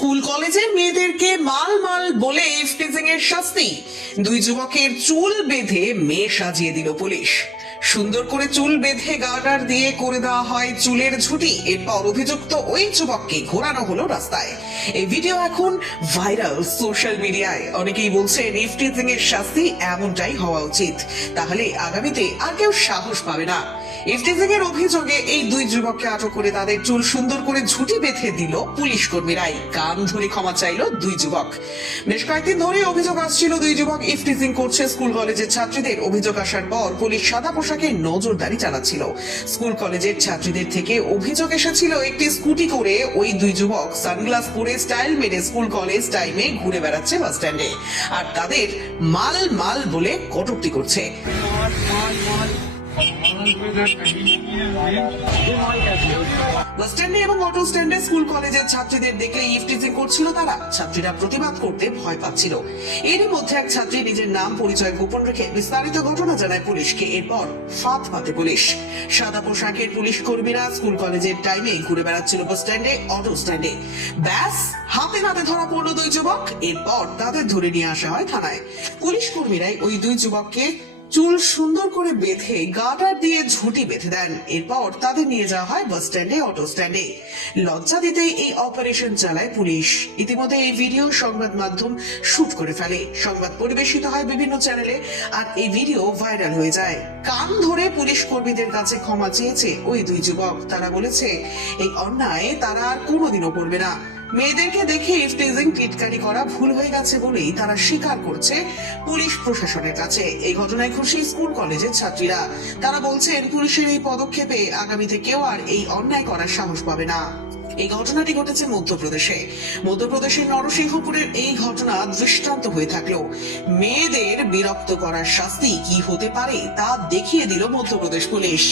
School কলেজের মেয়েদেরকে মাল মাল বলে ইফটিজিং এর শাস্তি। দুই যুবকের চুল বেঁধে মেয়ে সাজিয়ে দিল পুলিশ। সুন্দর করে চুল বেঁধে গার্ডার দিয়ে করে দেওয়া হয় চুলের ঝুঁটি। এরপর অভিযুক্ত ওই যুবককে ঘোরানো হলো রাস্তায়। এই ভিডিও এখন ভাইরাল সোশ্যাল মিডিয়ায়। অনেকেই বলছেন ইফটিজিং এর শাস্তি এমনটাই হওয়া উচিত, তাহলে আগামীতে আর কেউ সাহস পাবে না। ইফটিজিং এর অভিযোগে এই দুই যুবককে আটক করে তাদের চুল সুন্দর করে ঝুঁটি বেঁধে দিল পুলিশ কর্মীরাই। কান ধরে ক্ষমা চাইল দুই যুবক। বেশ কয়েকদিন ধরে অভিযোগ আসছিল দুই যুবক ইফটিজিং করছে স্কুল কলেজের ছাত্রীদের। অভিযোগ আসার পর পুলিশ সাদা পোশাকে নজরদারি চালাচ্ছিল। স্কুল কলেজের ছাত্রীদের থেকে অভিযোগ এসেছিল একটি স্কুটি করে ওই দুই যুবক সানগ্লাস পরে স্টাইল মেরে স্কুল কলেজ টাইমে ঘুরে বেড়াচ্ছে বাস স্ট্যান্ডে, আর তাদের মাল মাল বলে কটূক্তি করছে। বাস স্ট্যান্ডে এবং অটো স্ট্যান্ডে স্কুল কলেজের ছাত্রীদের দেখলে ইফটিজিং করছিল তারা। ছাত্রীরা প্রতিবাদ করতে ভয় পাচ্ছিল। এরই মধ্যে এক ছাত্রী নিজের নাম পরিচয় গোপন রেখে বিস্তারিত ঘটনা জানায় পুলিশকে। এরপর ফাঁদ পাতে পুলিশ। সাদা পোশাকের পুলিশ কর্মীরা স্কুল কলেজের টাইমে ঘুরে বেড়াচ্ছিল বাস স্ট্যান্ডে, অটো স্ট্যান্ডে। ব্যাস হাতে নাতে ধরা পড়লো দুই যুবক। এরপর তাদের ধরে নিয়ে আসা হয় থানায়। পুলিশ কর্মীরাই ওই দুই যুবককে চুল সুন্দর করে বেঁধে গার্ডার দিয়ে ঝুঁটি বেঁধে দেন। এরপর তাদের নিয়ে যাওয়া হয় বাস স্ট্যান্ডে, অটো স্ট্যান্ডে। লজ্জা দিতে এই অপারেশন চালায় পুলিশ। ইতিমধ্যে এই ভিডিও সংবাদ মাধ্যম শুট করে ফেলে। সংবাদ পরিবেশিত হয় বিভিন্ন চ্যানেলে, আর এই ভিডিও ভাইরাল হয়ে যায়। কান ধরে পুলিশ কর্মীদের কাছে ক্ষমা চেয়েছে ওই দুই যুবক। তারা বলেছে এই অন্যায় তারা আর কোনোদিনও করবে না। মেয়েদেরকে দেখে ইফটিজিং টিটকারি করা ভুল হয়ে গেছে বলেই তারা স্বীকার করছে পুলিশ প্রশাসনের কাছে। এই ঘটনায় খুশি স্কুল কলেজের ছাত্রীরা। তারা বলছেন পুলিশের এই পদক্ষেপে আগামীতে কেউ আর এই অন্যায় করার সাহস পাবে না। এই ঘটনাটি ঘটেছে মধ্যপ্রদেশে। মধ্যপ্রদেশের নরসিংহপুরের এই ঘটনা দৃষ্টান্ত হয়ে থাকলেও মেয়েদের বিরক্ত করার শাস্তি কি হতে পারে তা দেখিয়ে দিল মধ্যপ্রদেশ পুলিশ।